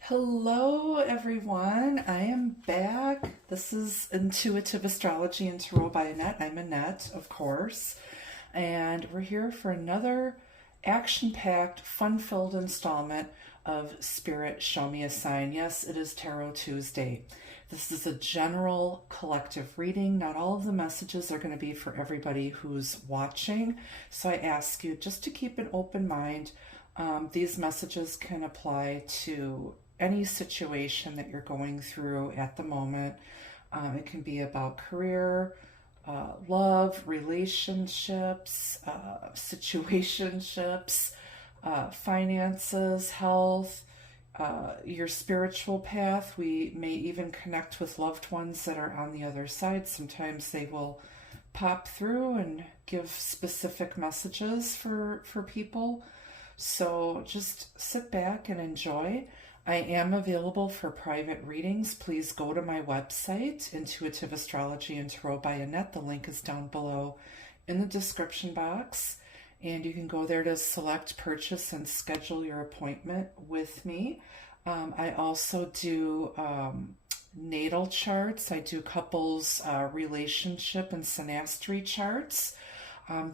Hello everyone, I am back. This is Intuitive Astrology and Tarot by Annette. I'm Annette, of course, and we're here for another action-packed, fun-filled installment of Spirit Show Me a Sign. Yes, it is Tarot Tuesday. This is a general collective reading. Not all of the messages are going to be for everybody who's watching, so I ask you just to keep an open mind. These messages can apply to any situation that you're going through at the moment. It can be about career, love, relationships, situationships, finances, health, your spiritual path. We may even connect with loved ones that are on the other side. Sometimes they will pop through and give specific messages for people. So just sit back and enjoy. I am available for private readings. Please go to my website, Intuitive Astrology and Tarot by Annette. The link is down below in the description box. And you can go there to select, purchase, and schedule your appointment with me. I also do natal charts. I do couples relationship and synastry charts.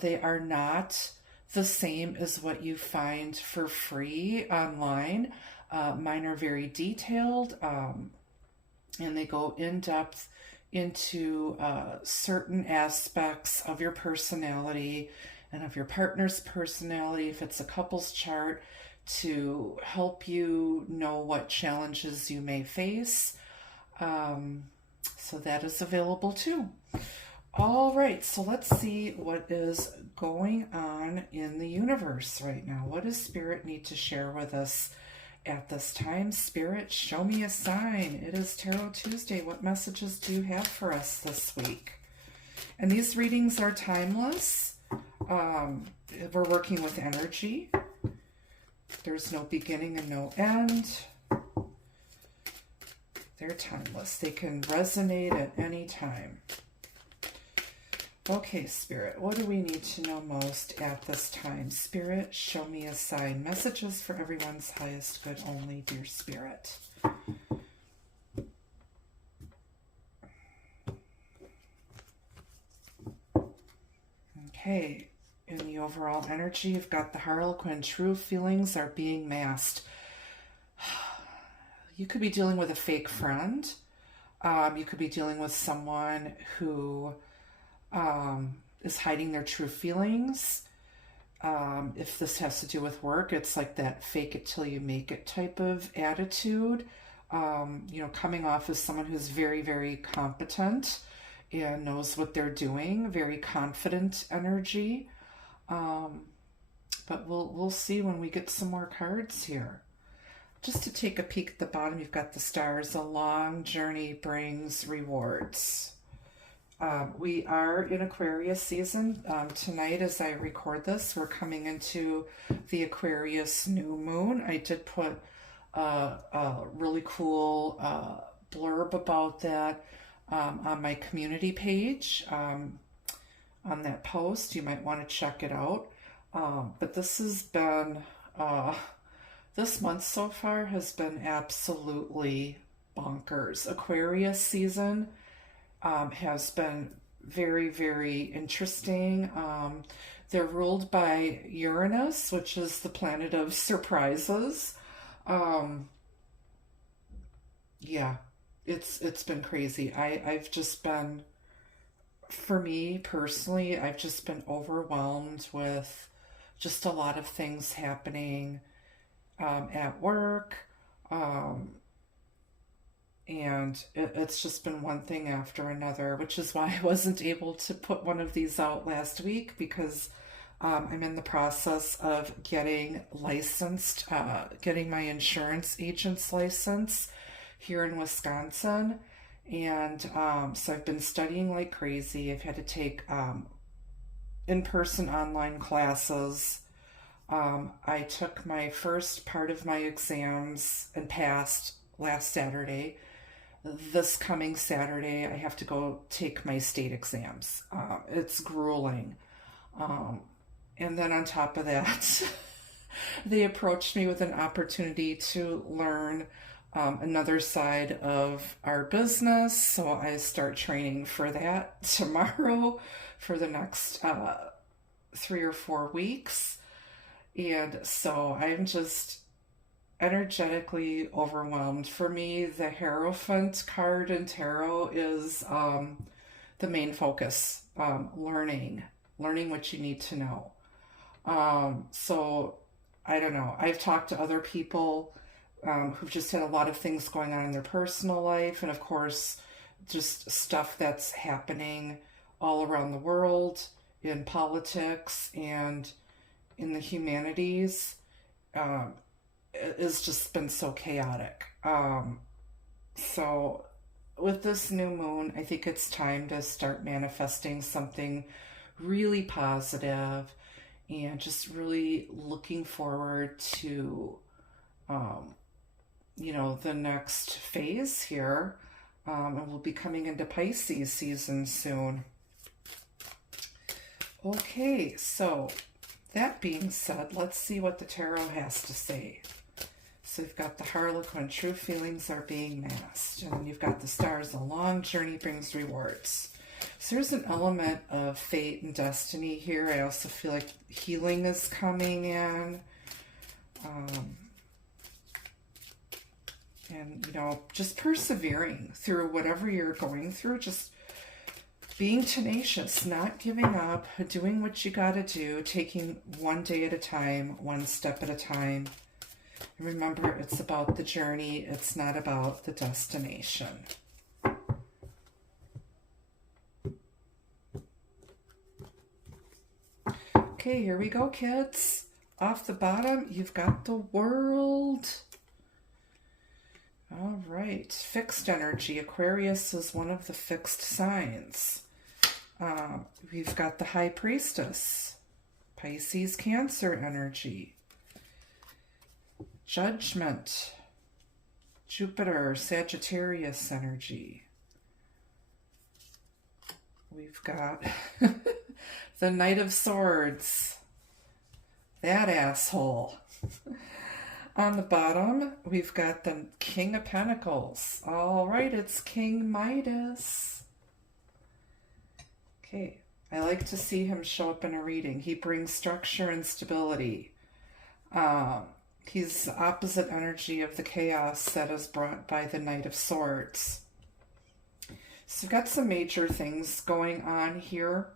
They are not the same as what you find for free online. Mine are very detailed, and they go in depth into certain aspects of your personality and of your partner's personality, if it's a couples chart, to help you know what challenges you may face. So that is available too. All right, so let's see what is going on in the universe right now. What does Spirit need to share with us at this time? Spirit, show me a sign. It is Tarot Tuesday. What messages do you have for us this week? And these readings are timeless. We're working with energy. There's no beginning and no end. They're timeless. They can resonate at any time. Okay, Spirit, what do we need to know most at this time? Spirit, show me a sign. Messages for everyone's highest good only, dear Spirit. Okay, in the overall energy, you've got the Harlequin. True feelings are being masked. You could be dealing with a fake friend. You could be dealing with someone who is hiding their true feelings. If this has to do with work, it's like that fake it till you make it type of attitude. Coming off as someone who's very, very competent and knows what they're doing, very confident energy. But we'll see when we get some more cards here. Just to take a peek at the bottom, you've got the stars. A long journey brings rewards. We are in Aquarius season. Tonight, as I record this, we're coming into the Aquarius new moon. I did put a really cool blurb about that on my community page on that post. You might want to check it out. But this has been, this month so far has been absolutely bonkers. Aquarius season has been very, very interesting. They're ruled by Uranus, which is the planet of surprises. Yeah, it's been crazy. I've just been, for me personally, I've just been overwhelmed with just a lot of things happening at work. And it's just been one thing after another, which is why I wasn't able to put one of these out last week, because I'm in the process of getting licensed, getting my insurance agent's license here in Wisconsin. And so I've been studying like crazy. I've had to take in-person online classes. I took my first part of my exams and passed last Saturday. This coming Saturday, I have to go take my state exams. It's grueling. And then on top of that, they approached me with an opportunity to learn another side of our business. So I start training for that tomorrow for the next 3 or 4 weeks. And so I'm just energetically overwhelmed. For me, the Hierophant card in tarot is the main focus, learning what you need to know. So I don't know. I've talked to other people who've just had a lot of things going on in their personal life, and of course, just stuff that's happening all around the world in politics and in the humanities. It's just been so chaotic. So with this new moon, I think it's time to start manifesting something really positive and just really looking forward to, the next phase here. And we'll be coming into Pisces season soon. Okay, so that being said, let's see what the tarot has to say. So you've got the Harlequin, true feelings are being masked. And then you've got the stars, a long journey brings rewards. So there's an element of fate and destiny here. I also feel like healing is coming in. And, just persevering through whatever you're going through. Just being tenacious, not giving up, doing what you got to do, taking one day at a time, one step at a time. And remember, it's about the journey. It's not about the destination. Okay, here we go, kids. Off the bottom, you've got the World. All right, fixed energy. Aquarius is one of the fixed signs. We've got the High Priestess. Pisces, Cancer energy. Judgment. Jupiter, Sagittarius energy. We've got the Knight of Swords. That asshole. On the bottom, we've got the King of Pentacles. All right, it's King Midas. Okay, I like to see him show up in a reading. He brings structure and stability. He's the opposite energy of the chaos that is brought by the Knight of Swords. So we've got some major things going on here.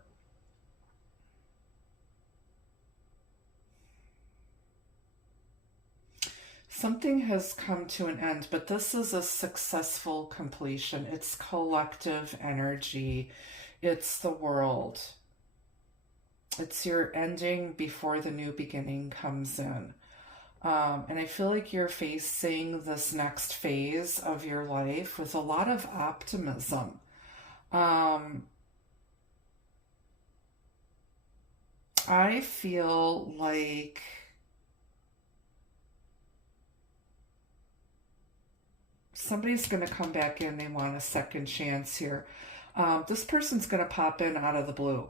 Something has come to an end, but this is a successful completion. It's collective energy. It's the world. It's your ending before the new beginning comes in. And I feel like you're facing this next phase of your life with a lot of optimism. I feel like somebody's going to come back in. They want a second chance here. This person's going to pop in out of the blue.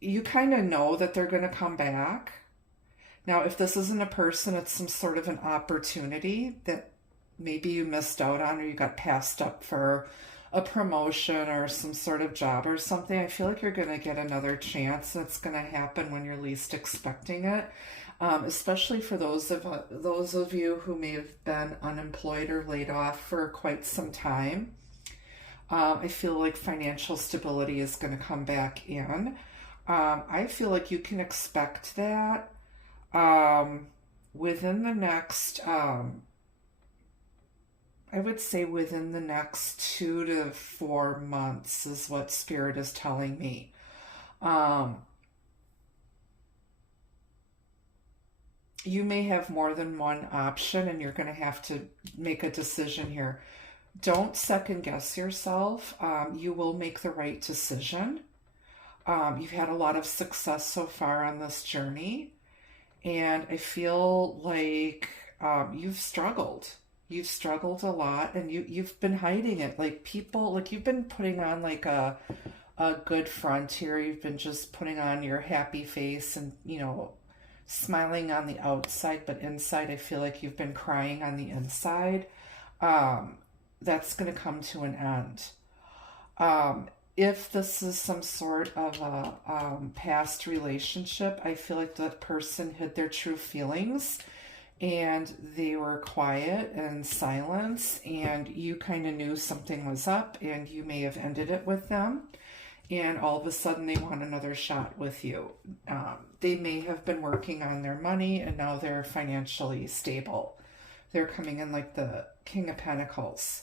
You kind of know that they're going to come back. Now, if this isn't a person, it's some sort of an opportunity that maybe you missed out on, or you got passed up for a promotion or some sort of job or something. I feel like you're going to get another chance, and it's going to happen when you're least expecting it. Especially for those of you who may have been unemployed or laid off for quite some time. I feel like financial stability is going to come back in. I feel like you can expect that within the next, I would say within the next 2 to 4 months is what Spirit is telling me. You may have more than one option, and you're going to have to make a decision here. Don't second guess yourself. You will make the right decision. You've had a lot of success so far on this journey, and I feel like you've struggled. You've struggled a lot, and you've been hiding it. Like people, like you've been putting on like a a good front here. You've been just putting on your happy face and, smiling on the outside, but inside I feel like you've been crying on the inside. That's going to come to an end. If this is some sort of a past relationship, I feel like that person hid their true feelings and they were quiet and silence, and you kind of knew something was up and you may have ended it with them, and all of a sudden they want another shot with you. They may have been working on their money and now they're financially stable. They're coming in like the King of Pentacles.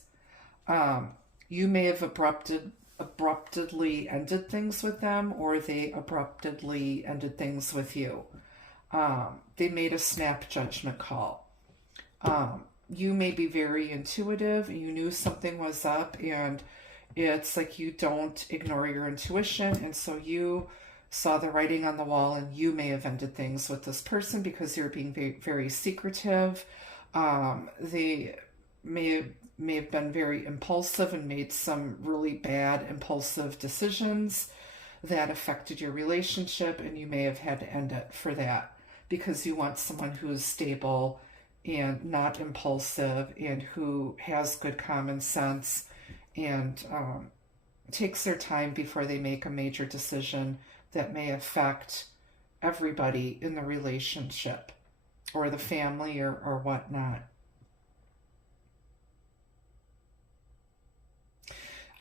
You may have abruptly ended things with them, or they abruptly ended things with you. They made a snap judgment call. You may be very intuitive. You knew something was up, and it's like you don't ignore your intuition, and so you saw the writing on the wall, and you may have ended things with this person because you're being very, very secretive. They may have been very impulsive and made some really bad impulsive decisions that affected your relationship, and you may have had to end it for that because you want someone who is stable and not impulsive and who has good common sense and takes their time before they make a major decision that may affect everybody in the relationship or the family or whatnot.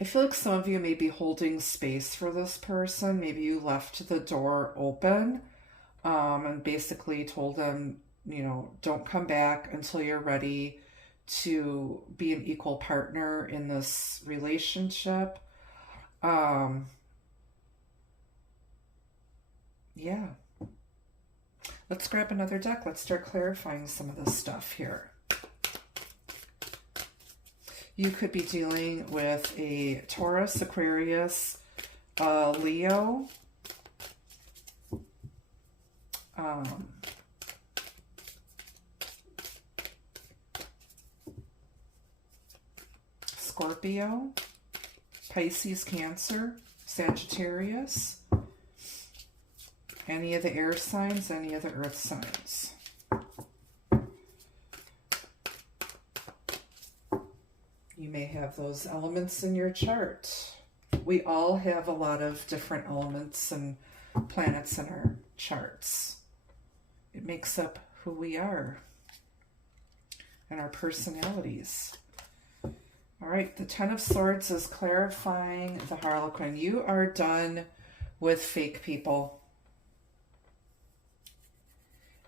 I feel like some of you may be holding space for this person. Maybe you left the door open and basically told them, don't come back until you're ready to be an equal partner in this relationship. Yeah. Let's grab another deck. Let's start clarifying some of this stuff here. You could be dealing with a Taurus, Aquarius, Leo, Scorpio, Pisces, Cancer, Sagittarius, any of the air signs, any of the earth signs. You may have those elements in your chart. We all have a lot of different elements and planets in our charts. It makes up who we are and our personalities. All right, the Ten of Swords is clarifying the Harlequin. You are done with fake people.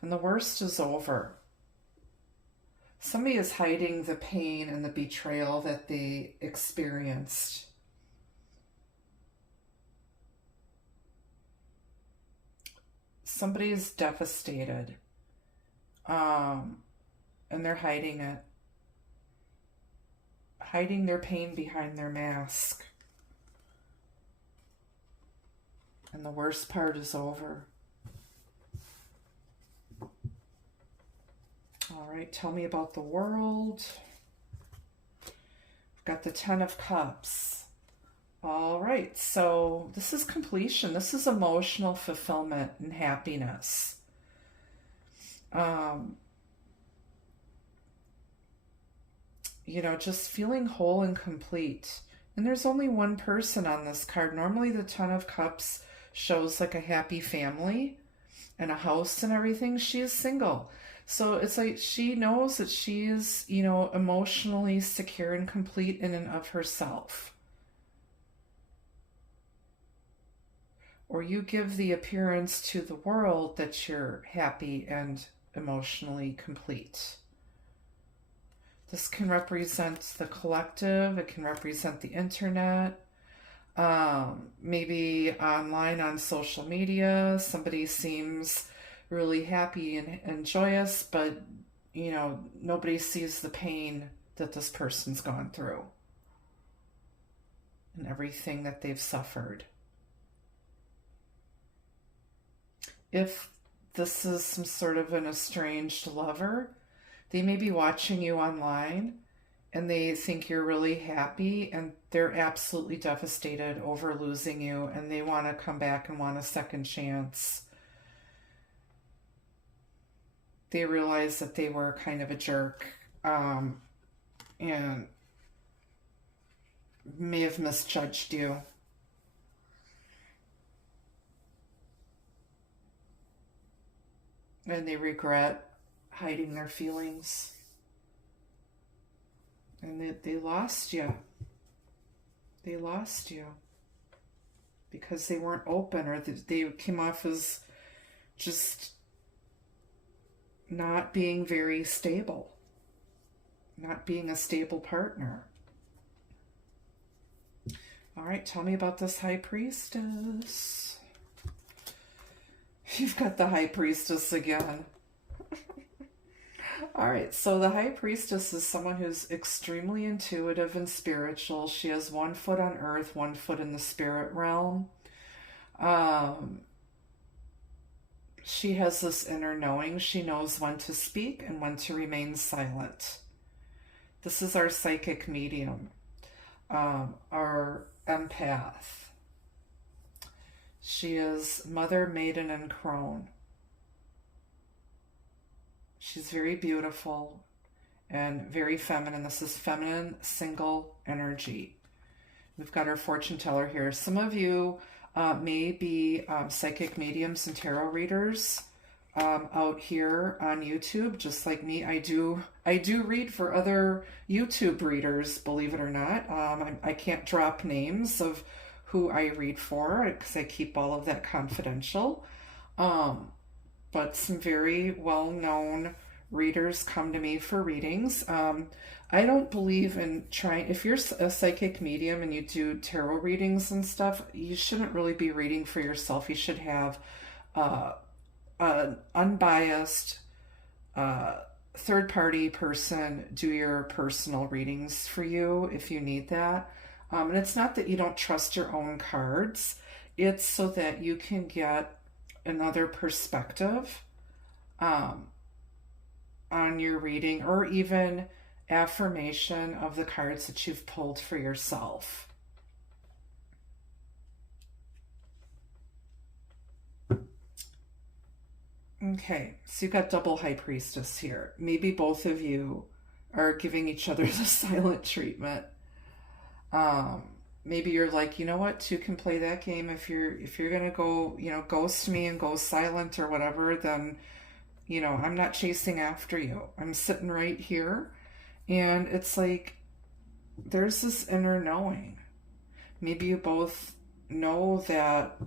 And the worst is over. Somebody is hiding the pain and the betrayal that they experienced. Somebody is devastated. And they're hiding it. Hiding their pain behind their mask. And the worst part is over. All right, tell me about the world. We've got the Ten of Cups. All right, so this is completion. This is emotional fulfillment and happiness. Just feeling whole and complete. And there's only one person on this card. Normally the Ten of Cups shows like a happy family and a house and everything. She is single. So it's like she knows that she is, emotionally secure and complete in and of herself. Or you give the appearance to the world that you're happy and emotionally complete. This can represent the collective. It can represent the internet. Maybe online on social media, somebody seems really happy and joyous, but nobody sees the pain that this person's gone through and everything that they've suffered. If this is some sort of an estranged lover, they may be watching you online and they think you're really happy, and they're absolutely devastated over losing you, and they want to come back and want a second chance. They realize that they were kind of a jerk, and may have misjudged you. And they regret hiding their feelings. And they lost you. They lost you. Because they weren't open, or they came off as just not being very stable. Not being a stable partner. All right, tell me about this High Priestess. You've got the High Priestess again. All right, so the High Priestess is someone who's extremely intuitive and spiritual. She has one foot on earth, one foot in the spirit realm. She has this inner knowing. She knows when to speak and when to remain silent. This is our psychic medium, our empath. She is Mother, Maiden, and Crone. She's very beautiful and very feminine. This is feminine single energy. We've got our fortune teller here. Some of you may be psychic mediums and tarot readers out here on YouTube, just like me. I do read for other YouTube readers, believe it or not. I can't drop names of who I read for because I keep all of that confidential. But some very well-known readers come to me for readings. I don't believe in trying, if you're a psychic medium and you do tarot readings and stuff, you shouldn't really be reading for yourself. You should have an unbiased third-party person do your personal readings for you if you need that. And it's not that you don't trust your own cards. It's so that you can get another perspective on your reading, or even affirmation of the cards that you've pulled for yourself. Okay, so you've got double High Priestess here. Maybe both of you are giving each other the silent treatment. Maybe you're like, you know what, two can play that game. If you're gonna go, ghost me and go silent or whatever, then, I'm not chasing after you. I'm sitting right here. And it's like, there's this inner knowing. Maybe you both know that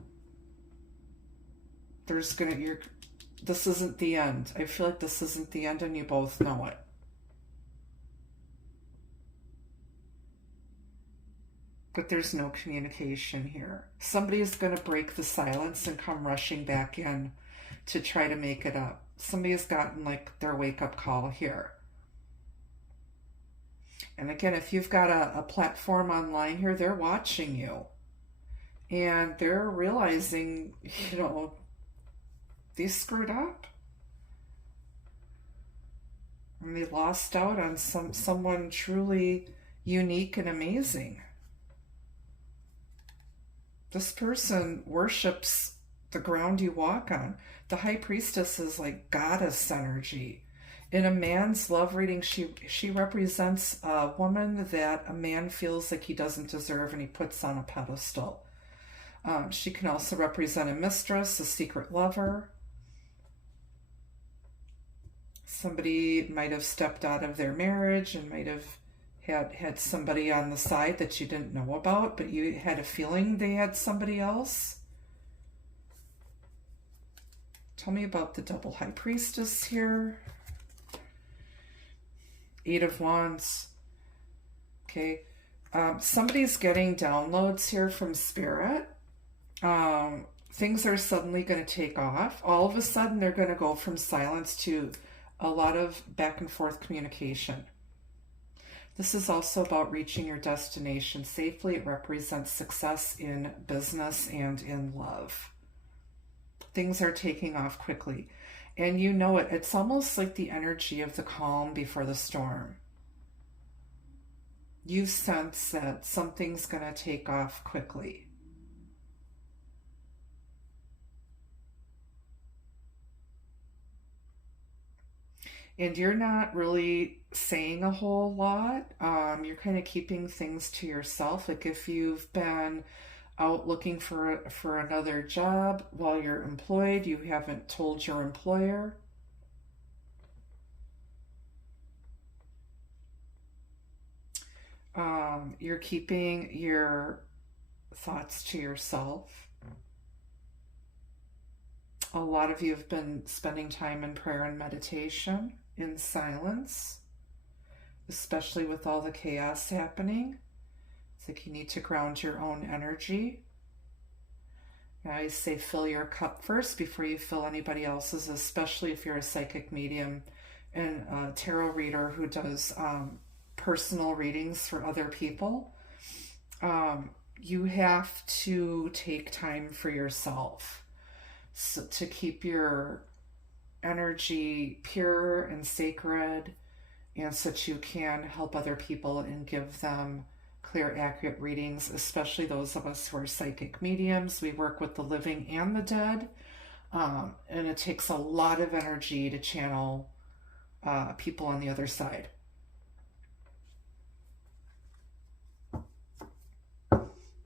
this isn't the end. I feel like this isn't the end, and you both know it. But there's no communication here. Somebody's going to break the silence and come rushing back in to try to make it up. Somebody's gotten their wake-up call here. And again, if you've got a platform online here, they're watching you. And they're realizing, they screwed up. And they lost out on someone truly unique and amazing. This person worships the ground you walk on. The High Priestess is like goddess energy. In a man's love reading, she represents a woman that a man feels like he doesn't deserve and he puts on a pedestal. She can also represent a mistress, a secret lover. Somebody might have stepped out of their marriage and might have had somebody on the side that you didn't know about, but you had a feeling they had somebody else. Tell me about the double High Priestess here. Eight of Wands. Okay. Somebody's getting downloads here from Spirit. Things are suddenly going to take off. All of a sudden, they're going to go from silence to a lot of back and forth communication. This is also about reaching your destination safely. It represents success in business and in love. Things are taking off quickly. And you know it. It's almost like the energy of the calm before the storm. you sense that something's going to take off quickly. And you're not really saying a whole lot. You're kind of keeping things to yourself. Like if you've been out looking for another job while you're employed, you haven't told your employer. You're keeping your thoughts to yourself. A lot of you have been spending time in prayer and meditation, in silence, especially with all the chaos happening. It's like you need to ground your own energy. I say fill your cup first before you fill anybody else's, especially if you're a psychic medium and a tarot reader who does personal readings for other people. You have to take time for yourself, so to keep your energy pure and sacred, and so that you can help other people and give them clear, accurate readings, especially those of us who are psychic mediums. We work with the living and the dead, and it takes a lot of energy to channel people on the other side.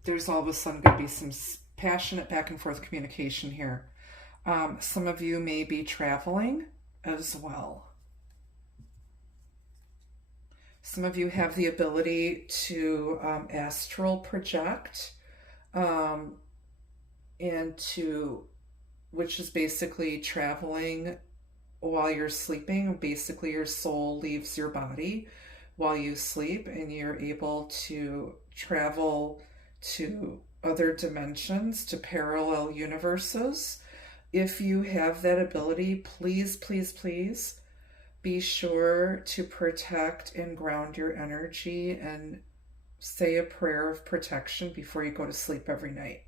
There's all of a sudden going to be some passionate back and forth communication here. Some of you may be traveling as well. Some of you have the ability to astral project, which is basically traveling while you're sleeping. Basically, your soul leaves your body while you sleep, and you're able to travel to other dimensions, to parallel universes. If you have that ability, please, please, please be sure to protect and ground your energy and say a prayer of protection before you go to sleep every night.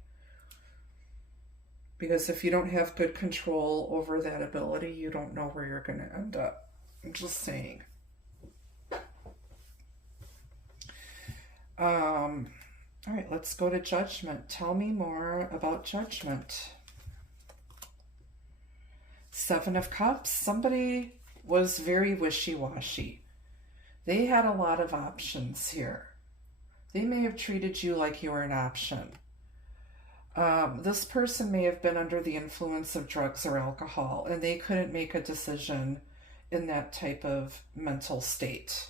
Because if you don't have good control over that ability, you don't know where you're going to end up. I'm just saying. All right, let's go to judgment. Tell me more about judgment. 7 of Cups. Somebody was very wishy-washy. They had a lot of options here. They may have treated you like you were an option. This person may have been under the influence of drugs or alcohol, and they couldn't make a decision in that type of mental state.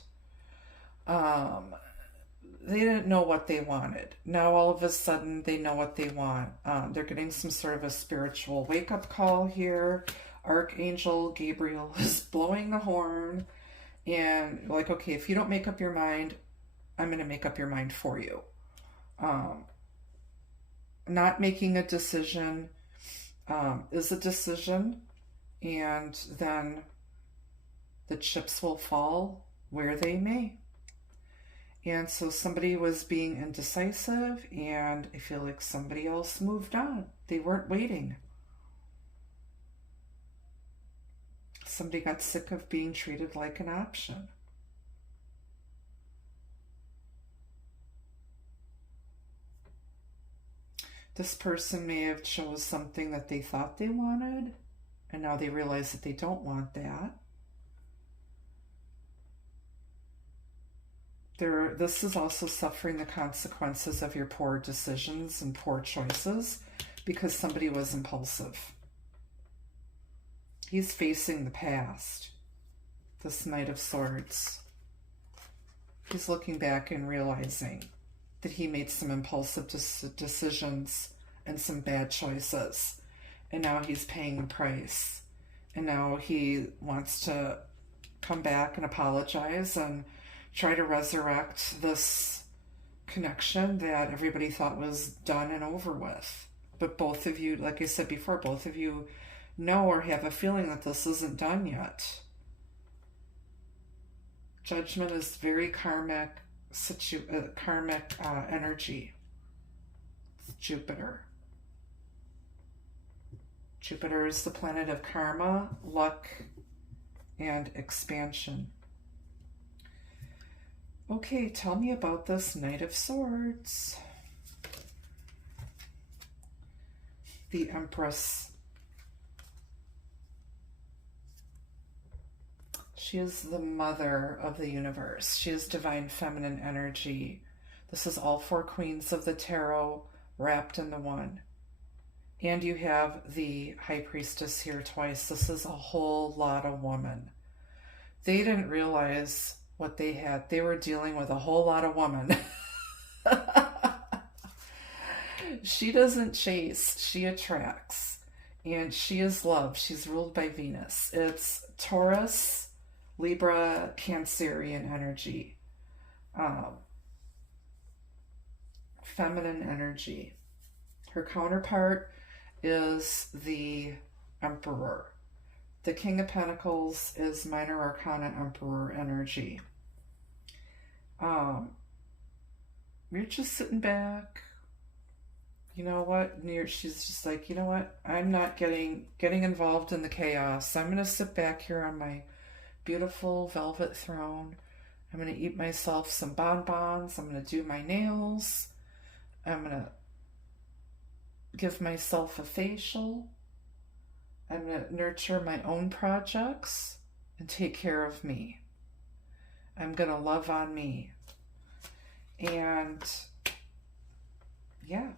They didn't know what they wanted. Now all of a sudden they know what they want. They're getting some sort of a spiritual wake-up call here. Archangel Gabriel is blowing the horn, and like, okay, if you don't make up your mind, I'm going to make up your mind for you. Not making a decision is a decision, and then the chips will fall where they may. And so somebody was being indecisive, and I feel like somebody else moved on. They weren't waiting. Somebody got sick of being treated like an option. This person may have chose something that they thought they wanted, and now they realize that they don't want that. This is also suffering the consequences of your poor decisions and poor choices because somebody was impulsive. He's facing the past. This Knight of Swords. He's looking back and realizing that he made some impulsive decisions and some bad choices. And now he's paying the price. And now he wants to come back and apologize and try to resurrect this connection that everybody thought was done and over with. But both of you, like I said before, both of you know or have a feeling that this isn't done yet. Judgment is very karmic energy. It's Jupiter. Jupiter is the planet of karma, luck, and expansion. Okay, tell me about this Knight of Swords. The Empress. She is the mother of the universe. She is divine feminine energy. This is all four queens of the tarot wrapped into one. And you have the High Priestess here twice. This is a whole lot of woman. They didn't realize what they had. They were dealing with a whole lot of woman. She doesn't chase, she attracts. And she is love. She's ruled by Venus. It's Taurus, Libra, Cancerian energy. Feminine energy. Her counterpart is the Emperor. The King of Pentacles is Minor Arcana Emperor energy. You're just sitting back. You know what? She's just like, you know what? I'm not getting involved in the chaos. I'm going to sit back here on my beautiful velvet throne. I'm going to eat myself some bonbons. I'm going to do my nails. I'm going to give myself a facial. I'm going to nurture my own projects and take care of me. I'm going to love on me. And yeah.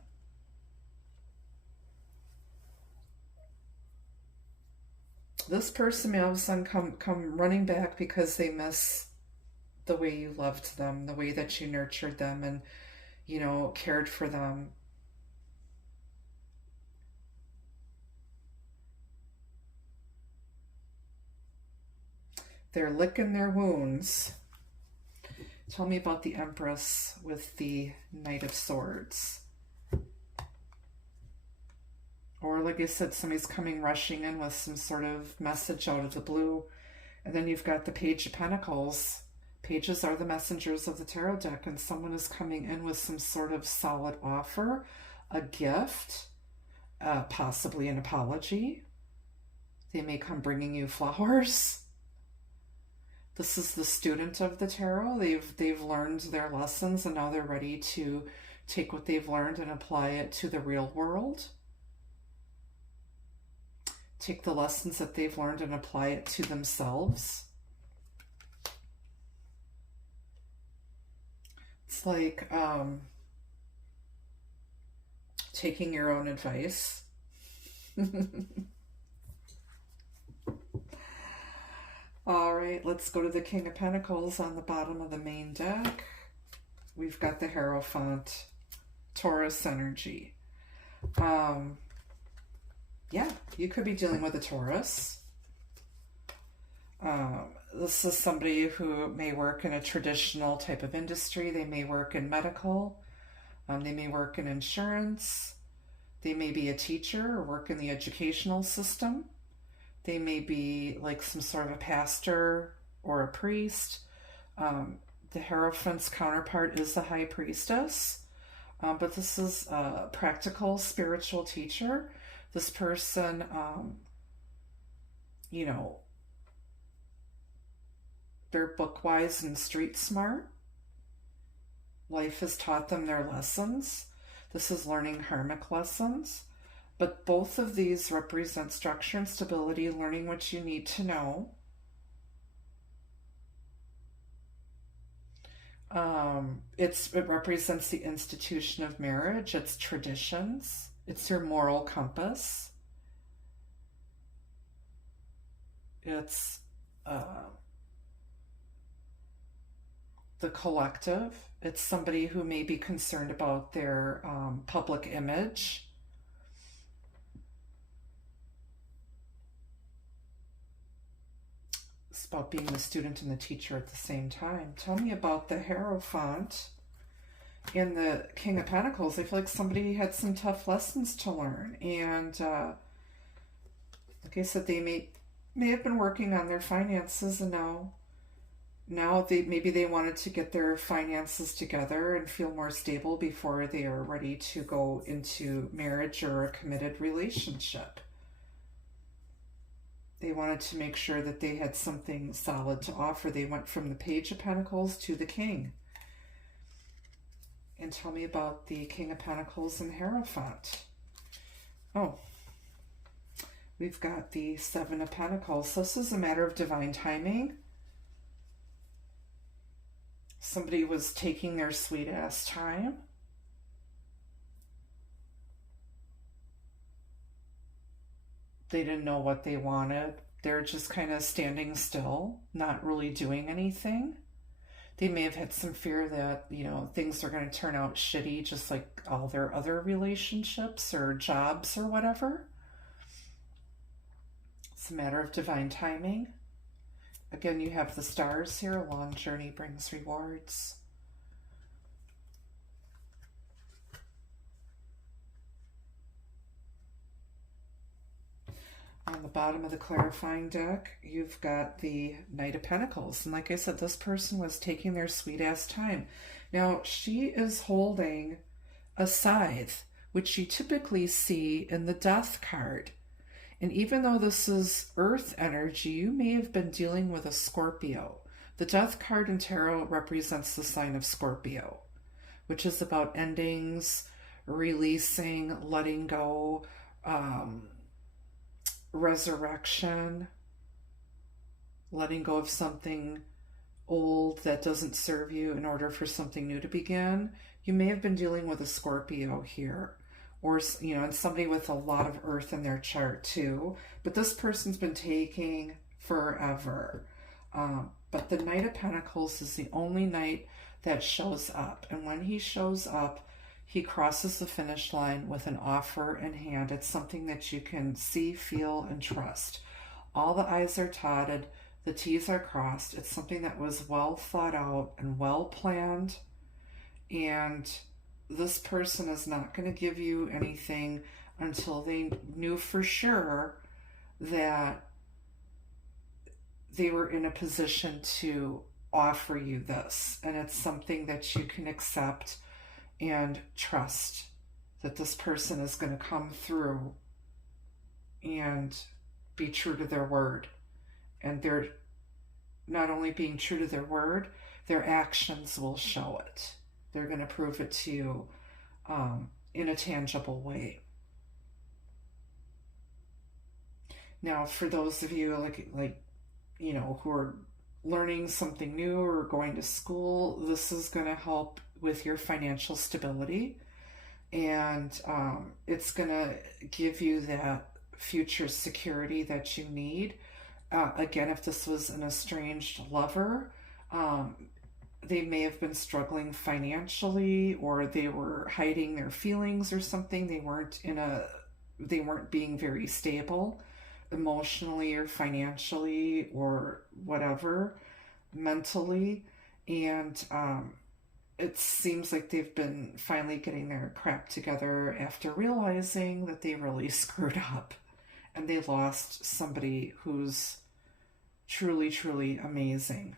This person may all of a sudden come running back because they miss the way you loved them, the way that you nurtured them and, cared for them. They're licking their wounds. Tell me about the Empress with the Knight of Swords. Or like I said, somebody's coming rushing in with some sort of message out of the blue. And then you've got the Page of Pentacles. Pages are the messengers of the tarot deck, and someone is coming in with some sort of solid offer, a gift, possibly an apology. They may come bringing you flowers. This is the student of the tarot. They've learned their lessons, and now they're ready to take what they've learned and apply it to the real world. Take the lessons that they've learned and apply it to themselves. It's like taking your own advice. All right, let's go to the King of Pentacles on the bottom of the main deck. We've got the Hierophant, Taurus energy. Yeah, you could be dealing with a Taurus. This is somebody who may work in a traditional type of industry. They may work in medical. They may work in insurance. They may be a teacher or work in the educational system. They may be like some sort of a pastor or a priest. The Hierophant's counterpart is the High Priestess. But this is a practical spiritual teacher. This person, they're book-wise and street smart. Life has taught them their lessons. This is learning karmic lessons. But both of these represent structure and stability, learning what you need to know. It represents the institution of marriage, its traditions, it's your moral compass. It's the collective. It's somebody who may be concerned about their public image. It's about being the student and the teacher at the same time. Tell me about the Hierophant and the King of Pentacles. I feel like somebody had some tough lessons to learn. And like I said, they may have been working on their finances, and now maybe they wanted to get their finances together and feel more stable before they are ready to go into marriage or a committed relationship. They wanted to make sure that they had something solid to offer. They went from the Page of Pentacles to the King. And tell me about the King of Pentacles and Hierophant. Oh, we've got the Seven of Pentacles. So this is a matter of divine timing. Somebody was taking their sweet ass time. They didn't know what they wanted. They're just kind of standing still, not really doing anything. They may have had some fear that, you know, things are going to turn out shitty, just like all their other relationships or jobs or whatever. It's a matter of divine timing. Again, you have the stars here. A long journey brings rewards. On the bottom of the clarifying deck, you've got the Knight of Pentacles. And like I said, this person was taking their sweet ass time. Now, she is holding a scythe, which you typically see in the Death card. And even though this is Earth energy, you may have been dealing with a Scorpio. The Death card in tarot represents the sign of Scorpio, which is about endings, releasing, letting go, resurrection, letting go of something old that doesn't serve you in order for something new to begin. You may have been dealing with a Scorpio here, or, you know, and somebody with a lot of earth in their chart too. But this person's been taking forever. But the Knight of Pentacles is the only knight that shows up. And when he shows up, he crosses the finish line with an offer in hand. It's something that you can see, feel, and trust. All the I's are dotted, the T's are crossed. It's something that was well thought out and well planned. And this person is not going to give you anything until they knew for sure that they were in a position to offer you this. And it's something that you can accept and trust that this person is going to come through and be true to their word. And they're not only being true to their word, their actions will show it. They're going to prove it to you in a tangible way. Now, for those of you like you know, who are learning something new or going to school, this is going to help with your financial stability, and it's going to give you that future security that you need. Again, if this was an estranged lover, they may have been struggling financially, or they were hiding their feelings or something. They weren't being very stable emotionally or financially or whatever, mentally. And it seems like they've been finally getting their crap together after realizing that they really screwed up and they lost somebody who's truly, truly amazing.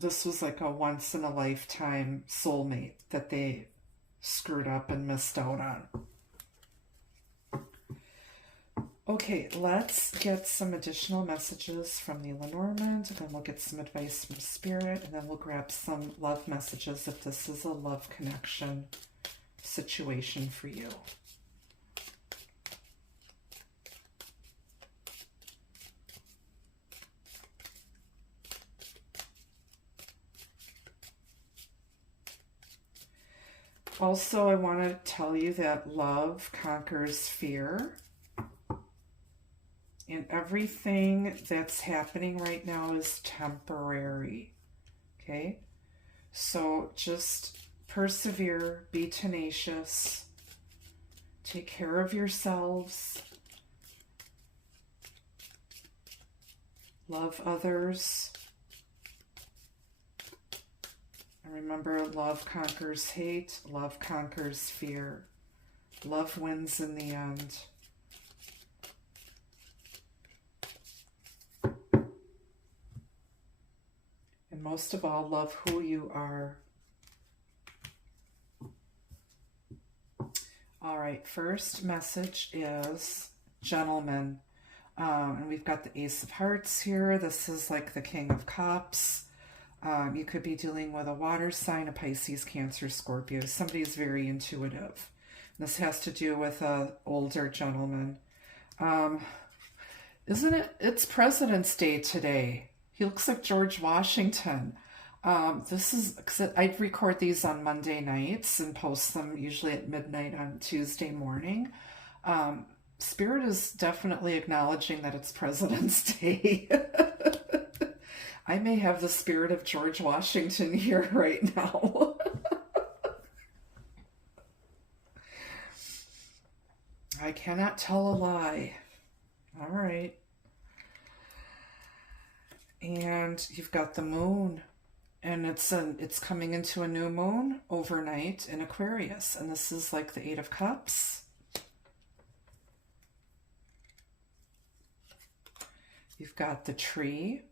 This was like a once-in-a-lifetime soulmate that they screwed up and missed out on. Okay, let's get some additional messages from the Lenormand, and then we'll get some advice from Spirit, and then we'll grab some love messages if this is a love connection situation for you. Also, I want to tell you that love conquers fear. And everything that's happening right now is temporary. Okay? So just persevere, be tenacious, take care of yourselves, love others. And remember, love conquers hate, love conquers fear. Love wins in the end. And most of all, love who you are. All right, first message is, gentlemen, And we've got the Ace of Hearts here. This is like the King of Cups. You could be dealing with a water sign, a Pisces, Cancer, Scorpio. Somebody's very intuitive. This has to do with an older gentleman. Isn't it? It's President's Day today. He looks like George Washington. This is, I record these on Monday nights and post them usually at midnight on Tuesday morning. Spirit is definitely acknowledging that it's President's Day. I may have the spirit of George Washington here right now. I cannot tell a lie. All right. And you've got the moon. And it's coming into a new moon overnight in Aquarius. And this is like the Eight of Cups. You've got the tree.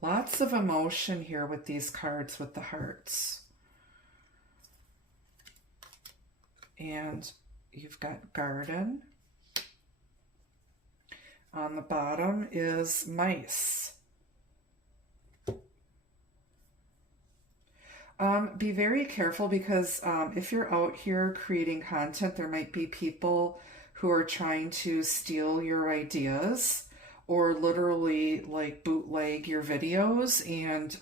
Lots of emotion here with these cards with the hearts. And you've got garden. On the bottom is mice. Be very careful because if you're out here creating content, there might be people who are trying to steal your ideas or literally like bootleg your videos and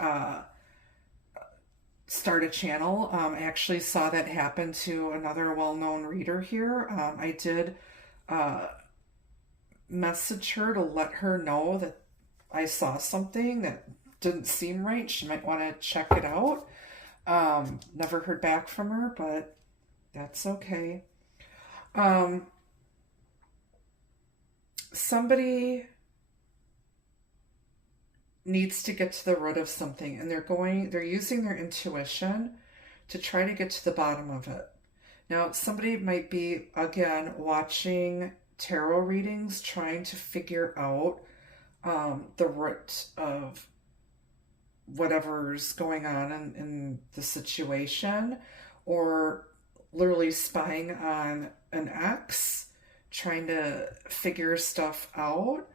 start a channel. I actually saw that happen to another well-known reader here. I did message her to let her know that I saw something that didn't seem right. She might want to check it out. Never heard back from her, but that's okay. Somebody needs to get to the root of something, and they're using their intuition to try to get to the bottom of it. Now, somebody might be, again, watching tarot readings, trying to figure out the root of whatever's going on in the situation, or literally spying on an ex, trying to figure stuff out.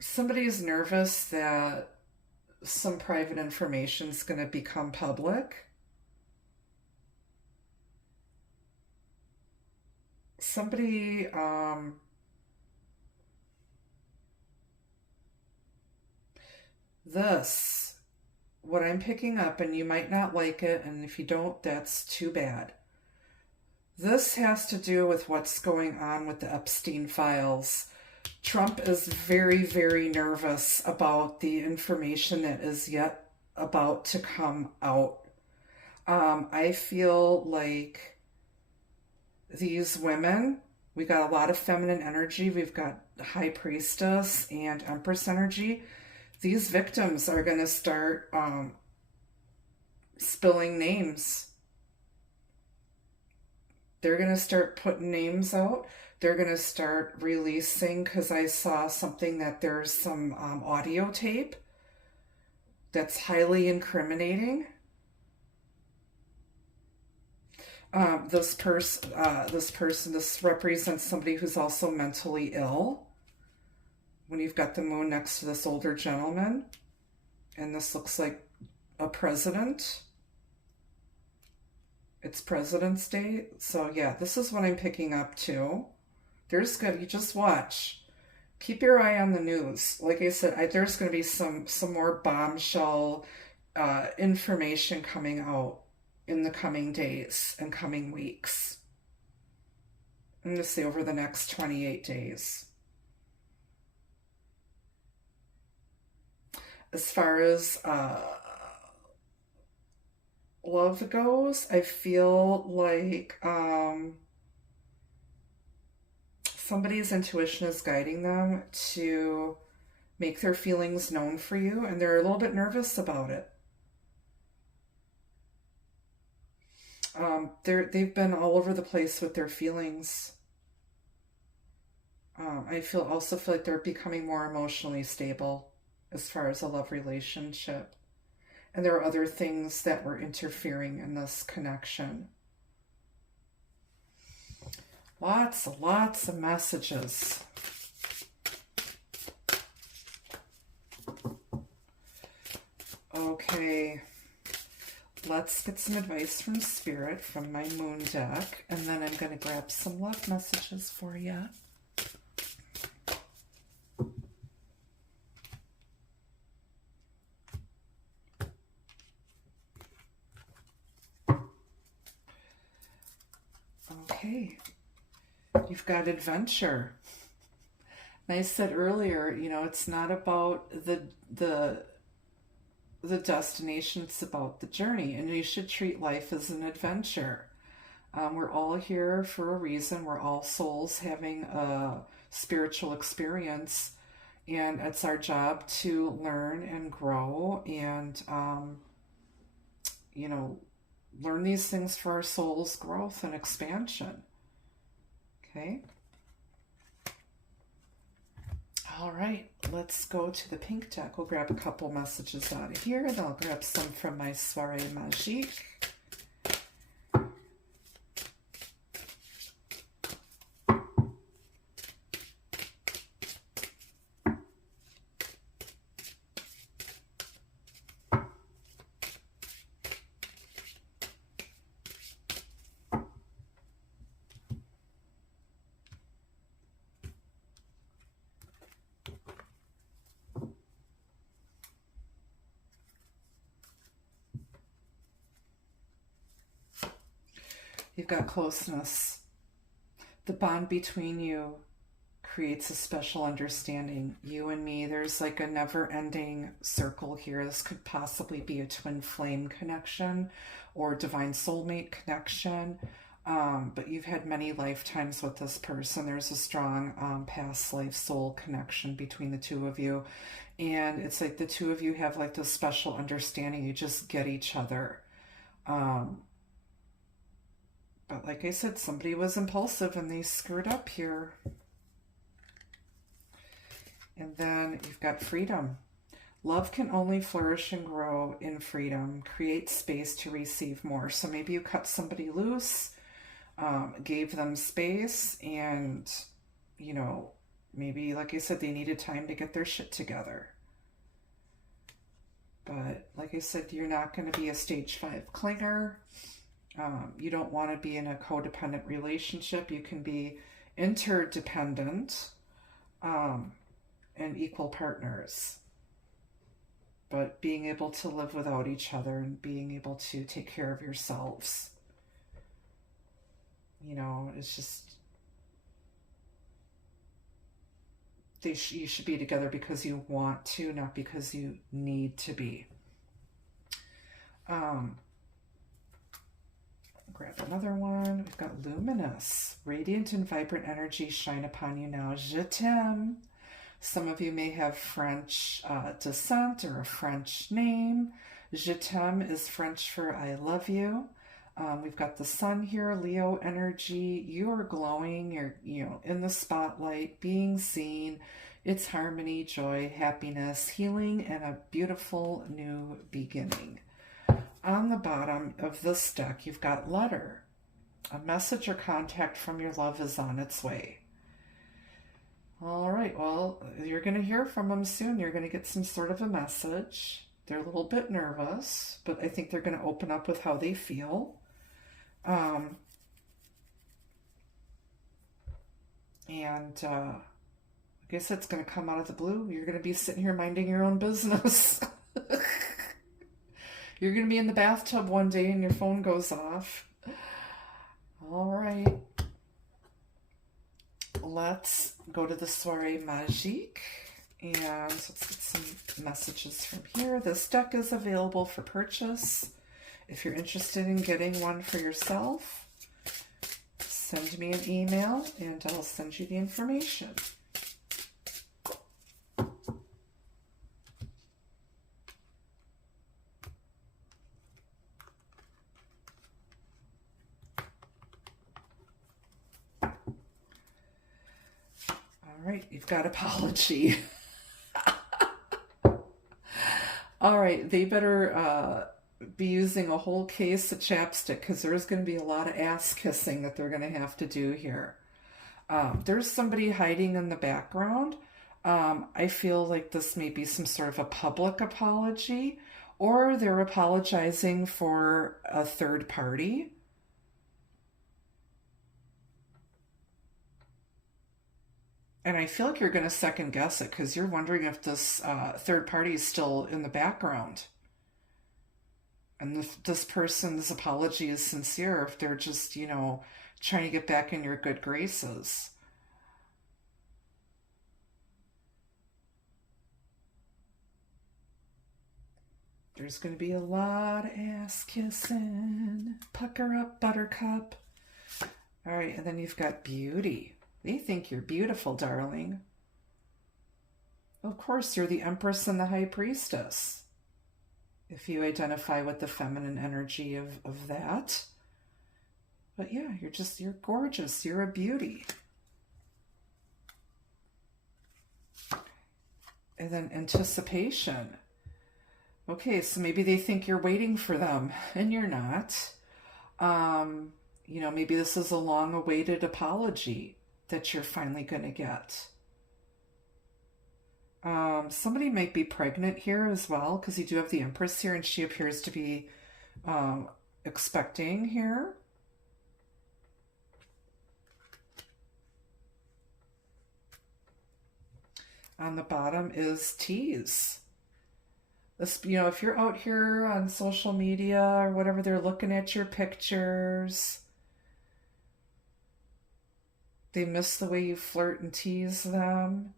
Somebody's nervous that some private information is going to become public. Somebody this, what I'm picking up, and you might not like it, and if you don't, that's too bad. This has to do with what's going on with the Epstein files. Trump is very, very nervous about the information that is yet about to come out. I feel like these women, we got a lot of feminine energy. We've got High Priestess and Empress energy. These victims are going to start spilling names. They're going to start putting names out. They're going to start releasing, because I saw something that there's some audio tape that's highly incriminating. This represents somebody who's also mentally ill. When you've got the moon next to this older gentleman, and this looks like a president. It's President's Day. So yeah, this is what I'm picking up too. There's good. You just watch. Keep your eye on the news. Like I said, there's going to be some more bombshell information coming out in the coming days and coming weeks. I'm going to say over the next 28 days. As far as love goes, I feel like somebody's intuition is guiding them to make their feelings known for you, and they're a little bit nervous about it. They've been all over the place with their feelings. I also feel like they're becoming more emotionally stable as far as a love relationship. And there are other things that were interfering in this connection. Lots of messages. Okay, let's get some advice from Spirit from my moon deck, and then I'm going to grab some love messages for you. Okay, you've got adventure. And I said earlier, you know, it's not about the destination, it's about the journey, and you should treat life as an adventure. We're all here for a reason. We're all souls having a spiritual experience, and it's our job to learn and grow and, you know, learn these things for our soul's growth and expansion. Okay. All right, let's go to the pink deck. We'll grab a couple messages out of here, then I'll grab some from my Soirée Magique. You've got closeness. The bond between you creates a special understanding. You and me, there's like a never-ending circle here. This could possibly be a twin flame connection or divine soulmate connection. But you've had many lifetimes with this person. There's a strong past life soul connection between the two of you. And it's like the two of you have like this special understanding. You just get each other. But like I said, somebody was impulsive and they screwed up here. And then you've got freedom. Love can only flourish and grow in freedom. Create space to receive more. So maybe you cut somebody loose, gave them space, and, you know, maybe, like I said, they needed time to get their shit together. But like I said, you're not going to be a stage 5 clinger. You don't want to be in a codependent relationship. You can be interdependent and equal partners. But being able to live without each other and being able to take care of yourselves. You know, it's just... you should be together because you want to, not because you need to be. Grab another one. We've got luminous. Radiant and vibrant energy shine upon you now. Je t'aime. Some of you may have French descent or a French name. Je t'aime is French for I love you. We've got the sun here, Leo energy. You are glowing. You're, you know, in the spotlight, being seen. It's harmony, joy, happiness, healing, and a beautiful new beginning. On the bottom of this deck, you've got letter. A message or contact from your love is on its way. All right, well, you're going to hear from them soon. You're going to get some sort of a message. They're a little bit nervous, but I think they're going to open up with how they feel. I guess it's going to come out of the blue. You're going to be sitting here minding your own business. You're going to be in the bathtub one day and your phone goes off. All right. Let's go to the Soirée Magique. And let's get some messages from here. This deck is available for purchase. If you're interested in getting one for yourself, send me an email and I'll send you the information. All right, you've got apology. All right, they better be using a whole case of chapstick because there's going to be a lot of ass kissing that they're going to have to do here. There's somebody hiding in the background. I feel like this may be some sort of a public apology, or they're apologizing for a third party. And I feel like you're going to second guess it because you're wondering if this third party is still in the background. And if this person's apology is sincere, if they're just, trying to get back in your good graces. There's going to be a lot of ass kissing. Pucker up, buttercup. All right, and then you've got beauty. They think you're beautiful, darling. Of course, you're the Empress and the High Priestess. If you identify with the feminine energy of that. But yeah, you're gorgeous. You're a beauty. And then anticipation. Okay, so maybe they think you're waiting for them, and you're not. Maybe this is a long-awaited apology that you're finally going to get. Somebody might be pregnant here as well, because you do have the Empress here, and she appears to be expecting here. On the bottom is tease. This, if you're out here on social media or whatever, they're looking at your pictures. They miss the way you flirt and tease them.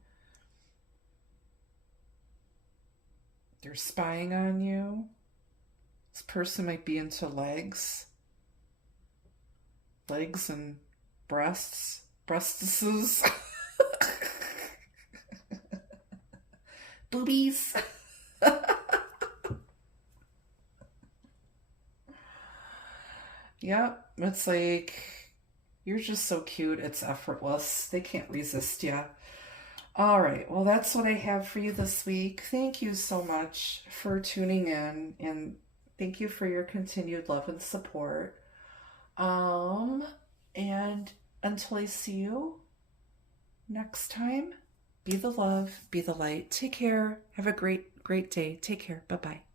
They're spying on you. This person might be into legs and breastises, boobies. Yep, it's like, you're just so cute, it's effortless. They can't resist you. All right, well, that's what I have for you this week. Thank you so much for tuning in, and thank you for your continued love and support. And until I see you next time, be the love, be the light. Take care. Have a great day. Take care. Bye-bye.